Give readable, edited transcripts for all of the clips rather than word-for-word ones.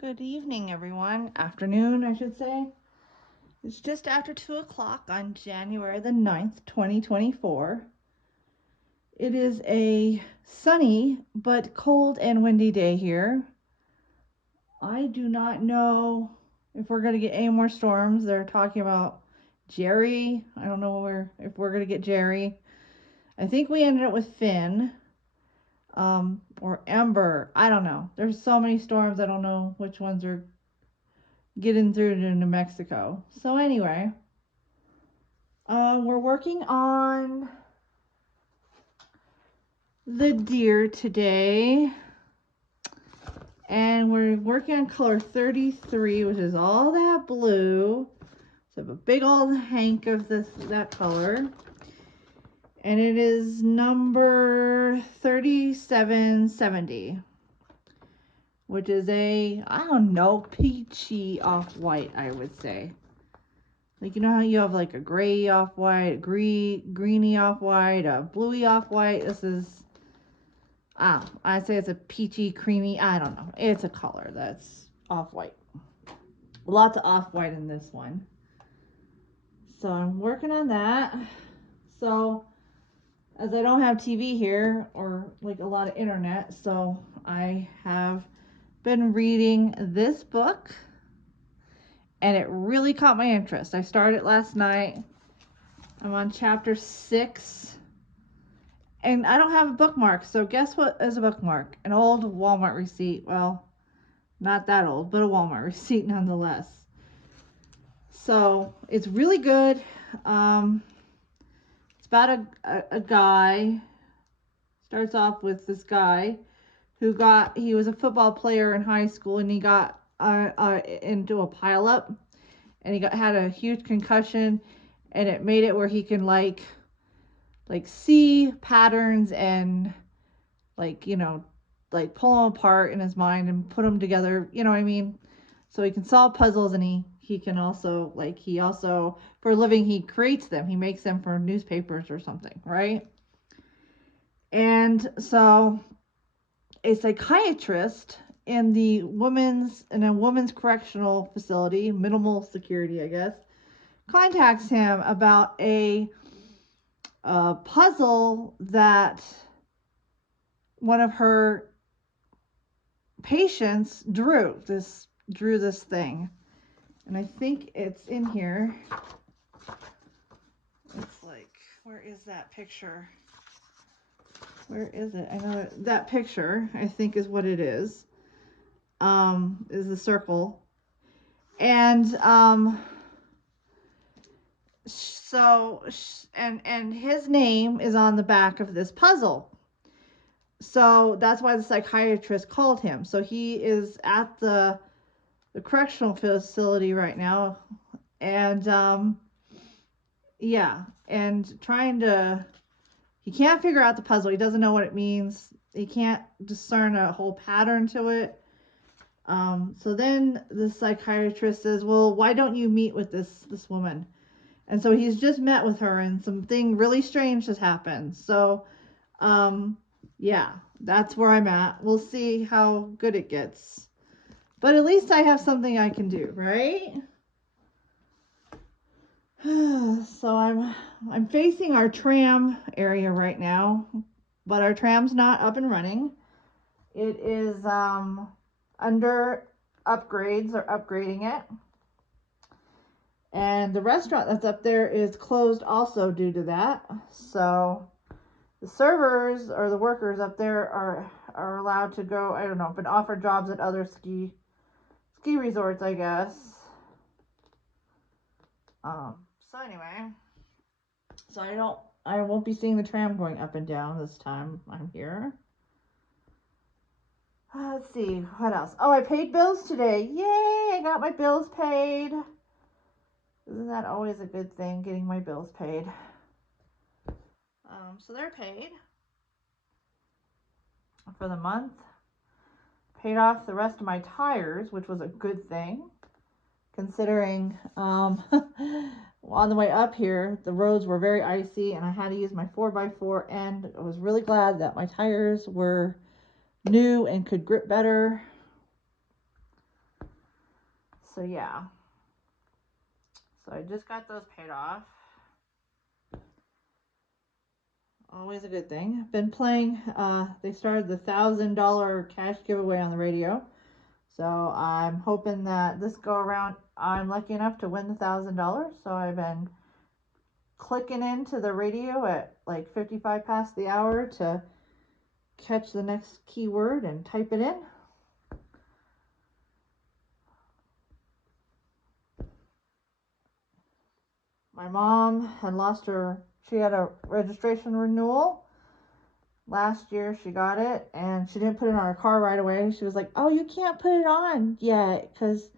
Good evening, everyone. Afternoon, I should say. It's just after 2 o'clock on January the 9th, 2024. It is a sunny but cold and windy day here. I do not know if we're going to get any more storms. They're talking about Jerry. I don't know if we're going to get Jerry. I think we ended up with Finn or Ember. I don't know. There's so many storms, I don't know which ones are getting through to New Mexico. So anyway, we're working on the deer today, and we're working on color 33, which is all that blue. So I have a big old hank of that color, and it is number 3770, which is I don't know, peachy off-white, I would say. Like, you know how you have like a gray off-white, greeny off-white, a bluey off-white? This is, I say it's a peachy, creamy, I don't know. It's a color that's off-white. Lots of off-white in this one. So I'm working on that. So, as I don't have TV here or like a lot of internet, so I have been reading this book, and it really caught my interest. I started last night. I'm on chapter 6. And I don't have a bookmark, so guess what is a bookmark? An old Walmart receipt. Well, not that old, but a Walmart receipt nonetheless. So it's really good. It's about a guy. Starts off with this guy he was a football player in high school, and he got into a pileup, and he had a huge concussion, and it made it where he can like see patterns and like like pull them apart in his mind and put them together, you know what I mean? So he can solve puzzles, and he can also for a living he creates them. He makes them for newspapers or something, right? And so a psychiatrist in a woman's correctional facility, minimal security, I guess, contacts him about a puzzle that one of her patients drew this thing, and I think it's in here. It's like, where is that picture? Where is it? I know that picture, I think, is what it is the circle. And so and his name is on the back of this puzzle. So that's why the psychiatrist called him. So he is at the correctional facility right now, and yeah, and he can't figure out the puzzle. He doesn't know what it means. He can't discern a whole pattern to it. So then the psychiatrist says, well, why don't you meet with this woman? And so he's just met with her, and something really strange has happened. So yeah, that's where I'm at. We'll see how good it gets. But at least I have something I can do, right? So I'm facing our tram area right now, but our tram's not up and running. It is under upgrades or upgrading it. And the restaurant that's up there is closed also due to that. So the servers or the workers up there are allowed to go, I don't know, been offered jobs at other ski resorts, I guess. So anyway, so I won't be seeing the tram going up and down this time I'm here. Let's see, what else? Oh, I paid bills today. Yay, I got my bills paid. Isn't that always a good thing, getting my bills paid? So they're paid for the month. Paid off the rest of my tires, which was a good thing, considering on the way up here, the roads were very icy, and I had to use my 4x4, and I was really glad that my tires were new and could grip better. So yeah. So I just got those paid off. Always a good thing. Been playing, they started the $1,000 cash giveaway on the radio. So I'm hoping that this go around I'm lucky enough to win the $1,000. So I've been clicking into the radio at like 55 past the hour to catch the next keyword and type it in. My mom had lost her, she had a registration renewal. Last year she got it and she didn't put it on her car right away. She was like, oh, you can't put it on yet because,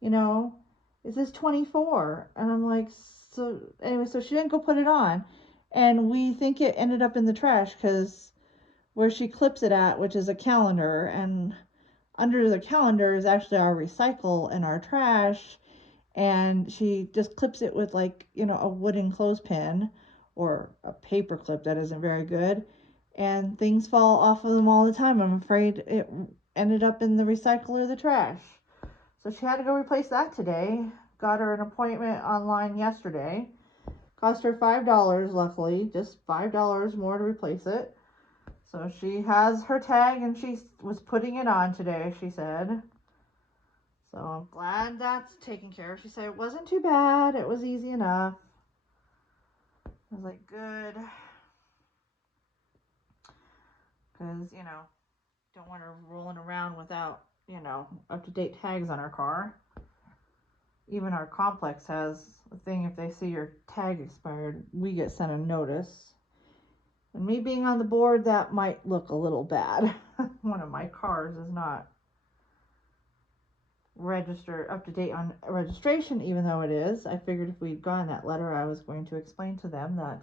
you know, it says 24. And I'm like, so anyway, so she didn't go put it on. And we think it ended up in the trash because where she clips it at, which is a calendar, and under the calendar is actually our recycle and our trash. And she just clips it with, like, you know, a wooden clothespin or a paper clip that isn't very good, and things fall off of them all the time. I'm afraid it ended up in the recycle or the trash. So she had to go replace that today. Got her an appointment online yesterday. Cost her $5, luckily, just $5 more to replace it. So she has her tag and she was putting it on today, she said. So I'm glad that's taken care of. She said it wasn't too bad. It was easy enough. I was like, good. Because, you know, don't want her rolling around without, you know, up-to-date tags on her car. Even our complex has a thing, if they see your tag expired, we get sent a notice. And me being on the board, that might look a little bad. One of my cars is not registered up to date on registration, even though it is. I figured if we'd gotten that letter, I was going to explain to them that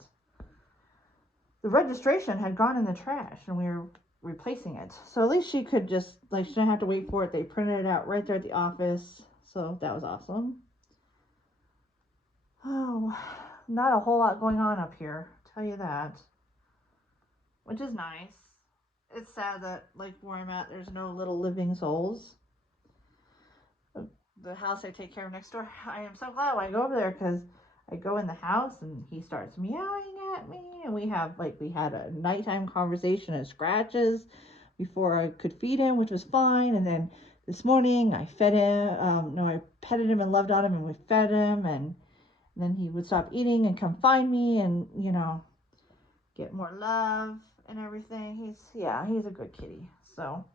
the registration had gone in the trash and we were replacing it. So at least she could just, like, she didn't have to wait for it. They printed it out right there at the office. So that was awesome. Oh, not a whole lot going on up here, I'll tell you that. Which is nice. It's sad that, like, where I'm at, there's no little living souls. The house I take care of next door, I am so glad when I go over there because I go in the house and he starts meowing at me, and we had a nighttime conversation and scratches before I could feed him, which was fine. And then this morning I fed him, I petted him and loved on him, and we fed him, and then he would stop eating and come find me and, you know, get more love and everything. He's a good kitty. So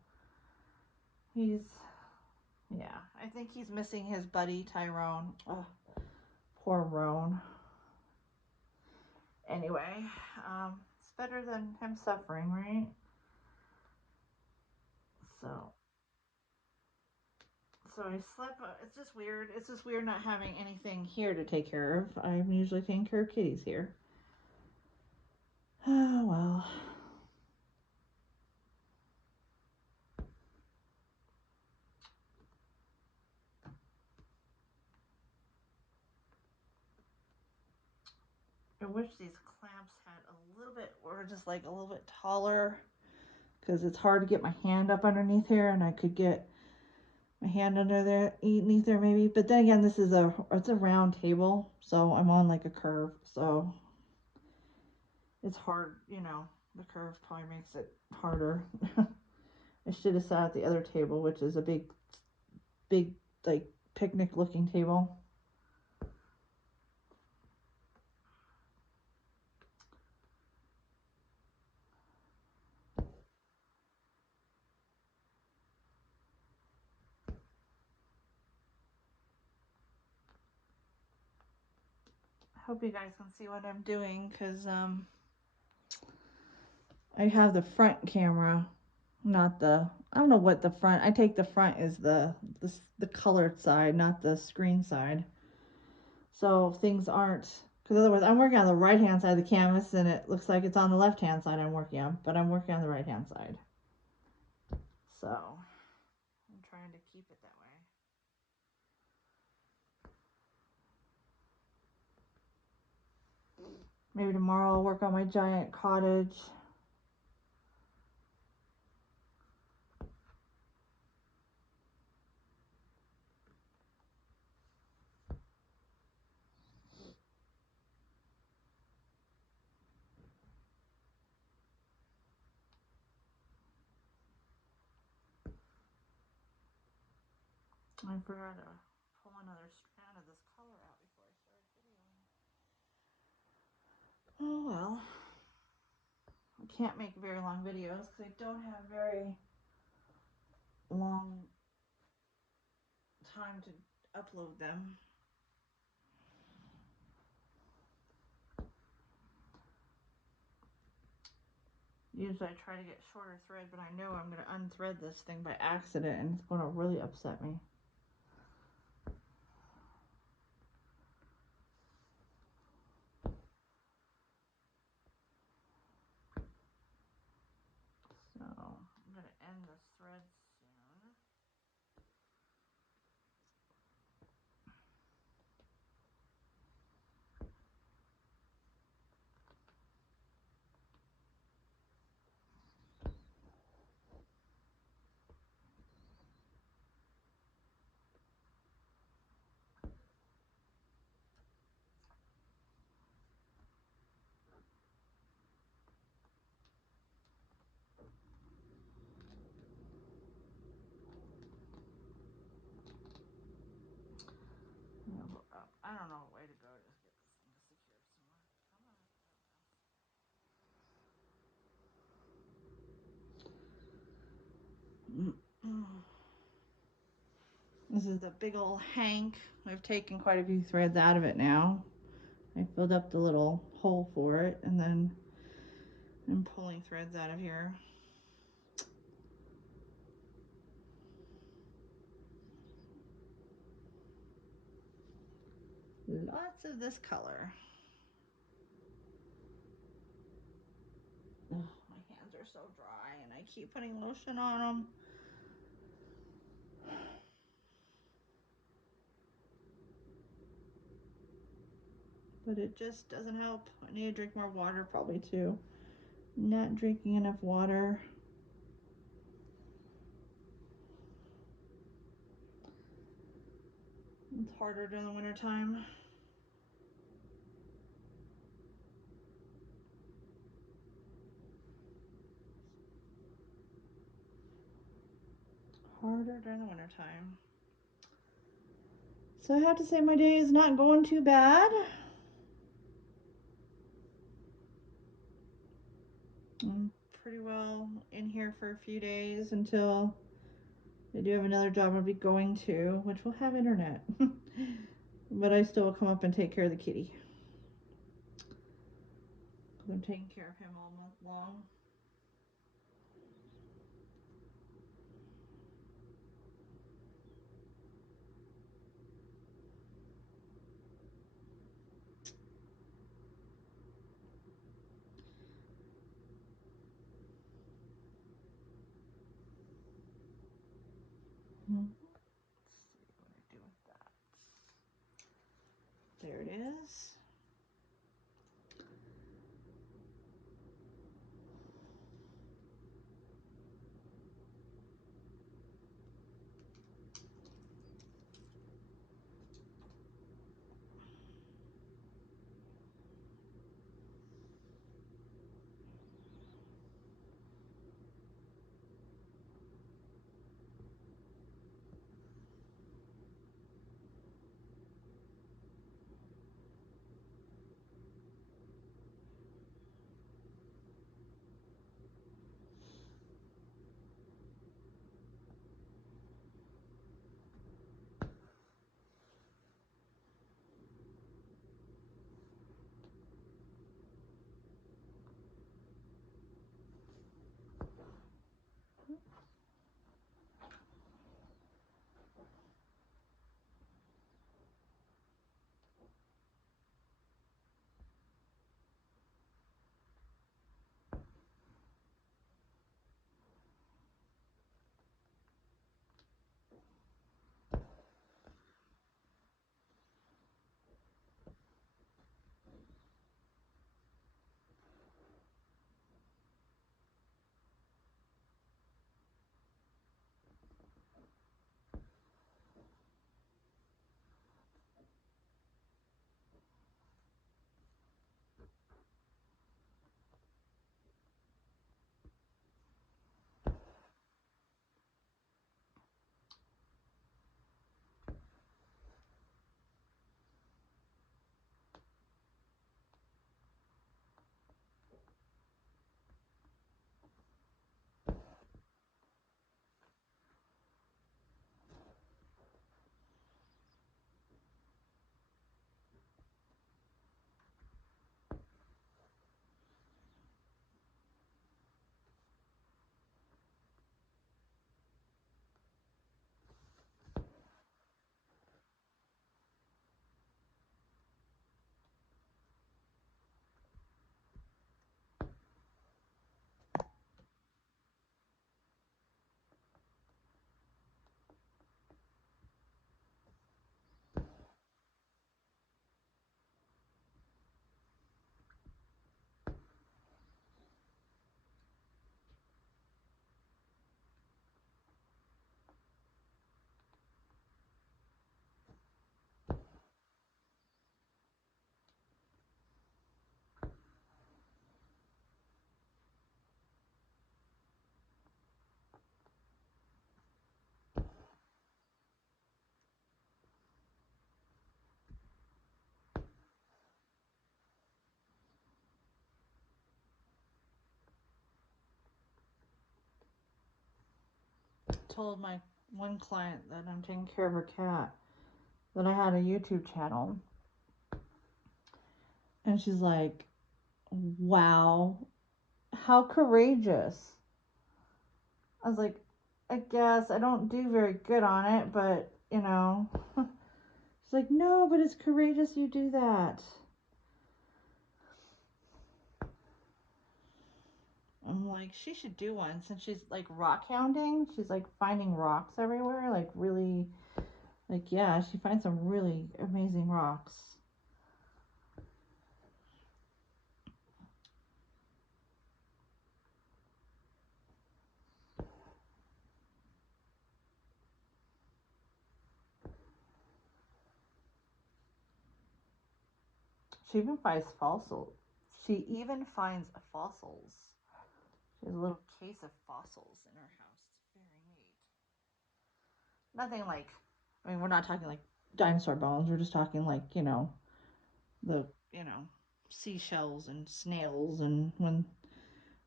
I think he's missing his buddy Tyrone. Oh, poor Roan. Anyway, it's better than him suffering, right? So I slept. It's just weird. It's just weird not having anything here to take care of. I'm usually taking care of kitties here. Oh well. I wish these clamps had a little bit, or just like a little bit taller, because it's hard to get my hand up underneath here, and I could get my hand under there, underneath there maybe. But then again, it's a round table, so I'm on like a curve, so it's hard, you know. The curve probably makes it harder. I should have sat at the other table, which is a big, like, picnic looking table. I hope you guys can see what I'm doing, because I have the front camera, not the, I don't know what the front, I take the front is the colored side, not the screen side. So things aren't, because otherwise I'm working on the right hand side of the canvas and it looks like it's on the left hand side I'm working on, but I'm working on the right hand side. So I'm trying to keep it that way. Maybe tomorrow I'll work on my giant cottage. I forgot to pull another strand of this color out before I started videoing. Oh well. I can't make very long videos because I don't have very long time to upload them. Usually I try to get shorter thread, but I know I'm going to unthread this thing by accident and it's going to really upset me. So I'm going to end this thread soon. I don't know what way to go to get this thing to secure somewhere. This is the big old hank. I've taken quite a few threads out of it now. I filled up the little hole for it and then I'm pulling threads out of here. Lots of this color. Oh, my hands are so dry and I keep putting lotion on them. But it just doesn't help. I need to drink more water probably too. Not drinking enough water. It's harder during the winter time. Harder during the winter time. So I have to say my day is not going too bad. I'm pretty well in here for a few days until I do have another job I'll be going to, which will have internet. But I still will come up and take care of the kitty. I'm taking care of him all month long. Let's see what I do with that. There it is. told my one client that I'm taking care of her cat that I had a YouTube channel. And she's like, wow, how courageous. I was like, I guess I don't do very good on it, but you know. She's like, no, but it's courageous you do that. I'm like, she should do one since she's like rock hounding. She's like finding rocks everywhere, like really, like, yeah, she finds some really amazing rocks. She even finds fossils. She even finds fossils. She has a little case of fossils in her house. It's very neat. Nothing like, I mean, we're not talking like dinosaur bones. We're just talking like, the, seashells and snails and when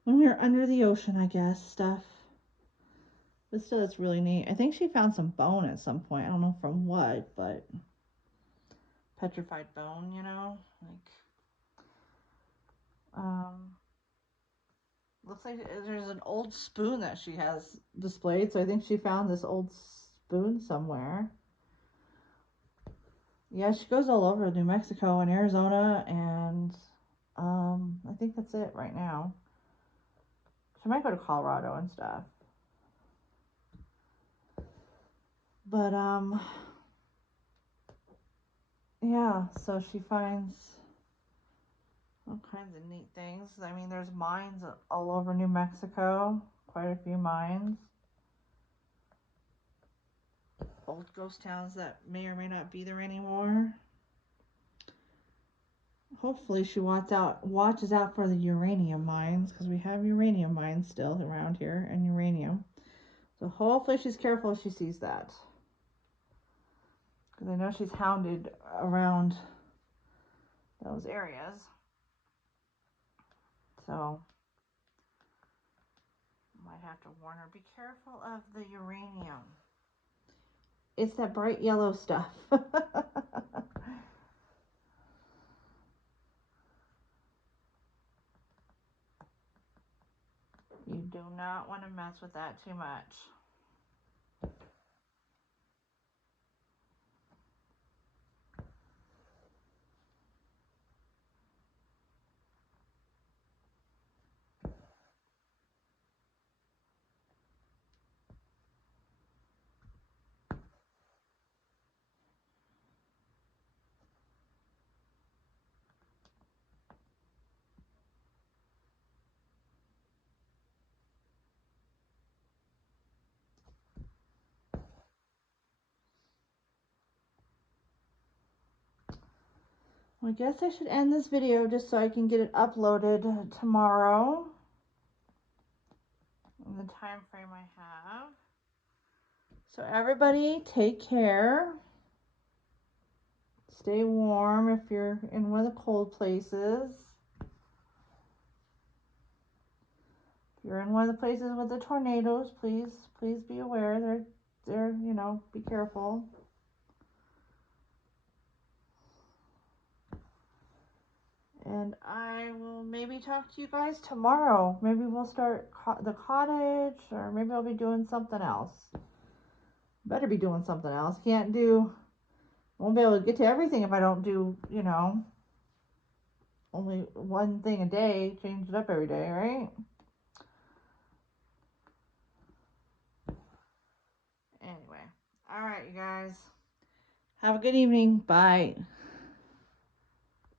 we were under the ocean, I guess, stuff. But still, it's really neat. I think she found some bone at some point. I don't know from what, but petrified bone, like, um, looks like there's an old spoon that she has displayed. So I think she found this old spoon somewhere. Yeah, she goes all over New Mexico and Arizona, and I think that's it right now. She might go to Colorado and stuff. But yeah, so she finds all kinds of neat things. I mean, there's mines all over New Mexico, quite a few mines. Old ghost towns that may or may not be there anymore. Hopefully she watches out for the uranium mines, because we have uranium mines still around here, and uranium. So hopefully she's careful if she sees that. Because I know she's hounded around those areas. So might have to warn her, be careful of the uranium. It's that bright yellow stuff. You do not want to mess with that too much. Well, I guess I should end this video just so I can get it uploaded tomorrow in the time frame I have. So everybody take care. Stay warm if you're in one of the cold places. If you're in one of the places with the tornadoes, please be aware. They're be careful. And I will maybe talk to you guys tomorrow. Maybe we'll start the cottage, or maybe I'll be doing something else. Better be doing something else. Won't be able to get to everything if I don't do, only one thing a day, change it up every day, right? Anyway, all right, you guys. Have a good evening. Bye.